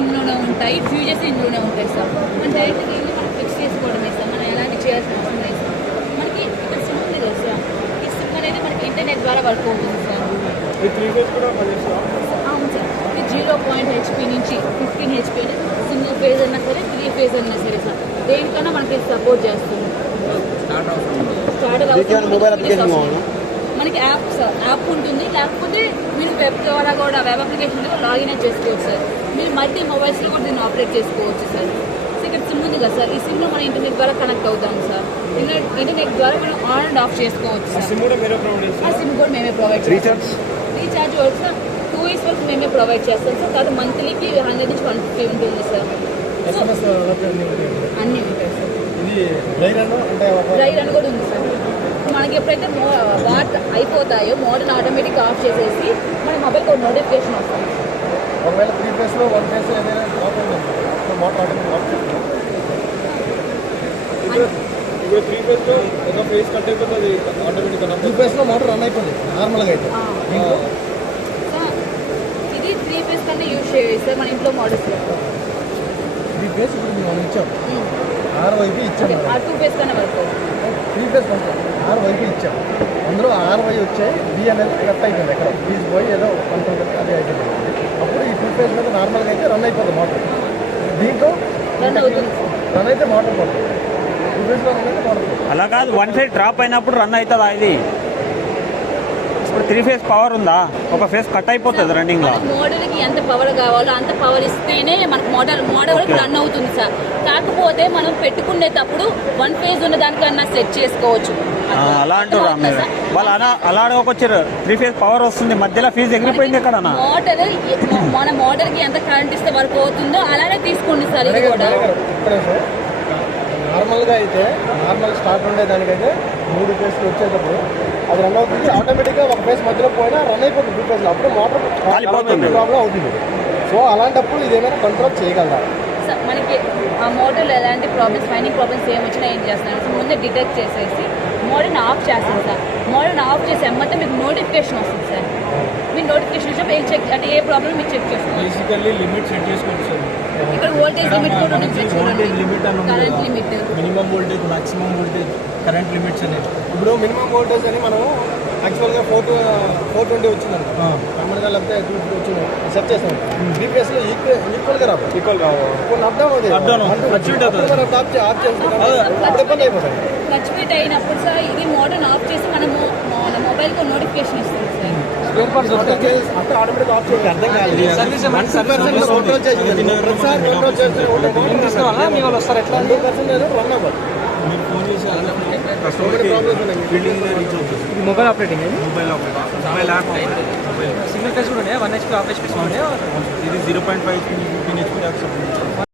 ఇందులోనే ఉంటాయి, ఫ్యూజెస్ ఇందులోనే ఉంటాయి సార్. మన డైరెక్ట్గా వెళ్ళి మనం ఫిక్స్ చేసుకోవడమే సార్, మనం ఎలాంటి చేయాల్సిన అవసరం లేదు సార్. మనకి ఇక్కడ సిమ్ ఉంది కదా సార్, ఈ సిమ్ అనేది మనకి ఇంటర్నెట్ ద్వారా వర్క్ అవుతుంది సార్. అవును సార్, ఇది 0 HP నుంచి 15 HP సింగిల్ ఫేజ్ అయినా సరే 3 ఫేజ్ అయినా సరే సార్, దేనికైనా మనకి సపోర్ట్ చేస్తుంది. మనకి యాప్ ఉంటుంది, లేకపోతే మీరు వెబ్ ద్వారా కూడా వెబ్ అప్లికేషన్ లాగిన్ చేసుకోవచ్చు సార్. మీరు మల్టీ మొబైల్స్లో కూడా దీన్ని ఆపరేట్ చేసుకోవచ్చు సార్. సో ఇక్కడ సిమ్ ఉంది కదా సార్, ఈ సిమ్లో మన ఇంటర్నెట్ ద్వారా కనెక్ట్ అవుతాం సార్. ఇంటర్నెట్ ద్వారా మనం ఆన్ అండ్ ఆఫ్ చేసుకోవచ్చు సార్. సిమ్ కూడా మేమే ప్రొవైడ్ చేస్తాం. రీఛార్జ్ వరకు 2 years వరకు మేమే ప్రొవైడ్ చేస్తాం సార్. కాదు మంత్లీకి 100 నుంచి 150 ఉంటుంది సార్. అన్నీ ఉంటాయి సార్. డ్రై రన్ కూడా ఉంది సార్. మనకి ఎప్పుడైతే వాట్ అయిపోతాయో మోడల్ ఆటోమేటిక్ ఆఫ్ చేసేసి మన మొబైల్కి ఒక నోటిఫికేషన్ వస్తుంది. ఒకవేళ 3 ఫేజ్లో 1 ఫేజ్ ఏదైనా డ్రాప్ అయిందండి మోటార్ ఆటోమేటిక్ ఆఫ్ చేస్తుంది. ఇప్పుడు 3 ఫేజ్లో ఒక ఫేజ్ కట్ అయిపోతుంది ఆటోమేటిక్గా. 2 ఫేజ్లో మోటార్ రన్ అయిపోతుంది నార్మల్గా అయితే. ఇది 3 ఫేజ్ కన్నా యూజ్ చేయలేదు సార్ మన ఇంట్లో మోడల్స్. 3 ఫేజ్ ఇప్పుడు మనం ఇచ్చాం, 6 వైపు ఇచ్చాం. 2 ఫేజ్ కన్నా వర్క్ 3 ఫేజ్ కొంచెం 6 వైపు ఇచ్చాం. అందులో 6 వై వచ్చాయి, బి అనేది కట్ అయిపోయింది. ఎక్కడ ఫీజ్ పోయి ఏదో కంట్రోల్ కట్టి అది అయిపోయింది. అప్పుడు ఈ 2 ఫేజ్ మీద నార్మల్గా అయితే రన్ అయిపోతుంది మోటార్. దీంట్లో రన్ అయితే మోటార్ పడుతుంది. 2 ఫేజ్లో రన్ అయితే మోటార్ పడుతుంది. అలా కాదు, 1 ఫేజ్ డ్రాప్ అయినప్పుడు రన్ అవుతుందా? ఇది ఇప్పుడు 3 ఫేజ్ పవర్ ఉందా, ఒక ఫేజ్ కట్ అయిపోతుంది రన్నింగ్ లో. మోడల్కి ఎంత పవర్ కావాలో అంత పవర్ ఇస్తేనే మనకు మోడల్ రన్ అవుతుంది సార్. కాకపోతే మనం పెట్టుకునేటప్పుడు 1 ఫేజ్ ఉన్న దానికన్నా సెట్ చేసుకోవచ్చు. అలా అంటారా మీరు? వాళ్ళు అలా అడగకొచ్చారు. 3 ఫేజ్ పవర్ వస్తుంది, మధ్యలో ఫీజు ఎగిరిపోయింది ఎక్కడ. మన మోడల్కి ఎంత కరెంట్ ఇస్తే వర్క్ అవుతుందో అలానే తీసుకోండి సార్. ఇది కూడా నార్మల్గా అయితే నార్మల్ స్టార్ట్ ఉండేదానికైతే 3 ఫేజ్లు వచ్చేటప్పుడు అది రన్ అవుతుంది ఆటోమేటిక్గా. ఒక ఫేజ్ మధ్యలో పోయినా రన్ అయిపోతుంది 2 ఫేజ్లో. అప్పుడు మోటార్ ప్రాబ్లం అవుతుంది. సో అలాంటప్పుడు ఇదేమైనా కంట్రోల్ చేయగలరా సార్? మనకి ఆ మోడల్ ఎలాంటి ప్రాబ్లమ్స్, మైనింగ్ ప్రాబ్లమ్స్ ఏమొచ్చినా ఏం చేస్తున్నాను సార్, ముందే డిటెక్ట్ చేసేసి మోడల్ని ఆఫ్ చేస్తాను సార్. మోడల్ని ఆఫ్ చేసి ఎమ్మతే మీకు నోటిఫికేషన్ వస్తుంది సార్. మీరు నోటిఫికేషన్ వచ్చినప్పుడు ఏం చెక్ అంటే ఏ ప్రాబ్లం మీరు చెక్ చేసుకోండి. బేసికల్లీ లిమిట్ సెట్ చేసుకోండి సార్. ఇక్కడ వోల్టేజ్ లిమిట్ కూడా ఉంది, current limit, minimum voltage, maximum voltage, current limits అనేది. ఇప్పుడు మినిమం వోల్టేజ్ అని మనం యాక్చువల్గా 420 వచ్చిందండి కామన్గా, లేకపోతే 250 వచ్చింది సెట్ చేస్తాం. బీపీఎస్లో ఈక్వల్గా రావు, కొన్ని అప్ డౌన్ ఆఫ్ చేస్తే ఇబ్బంది అయిపోతుంది. ఫ్లక్చువేట్ అయినప్పుడు సార్ ఇది మోడల్ ఆఫ్ చేసి మనము మన మొబైల్కి నోటిఫికేషన్ ఇస్తుంది సార్. ఆటోమేటిక్ ఆఫ్ చేసి అర్థం కాలేదు. వస్తారు ఎట్లా 100% రన్ అవ్వాలి. Mobile operating mobile app single phase కూడా 1 HP ఆఫ్ HP ఇది 0.5 HP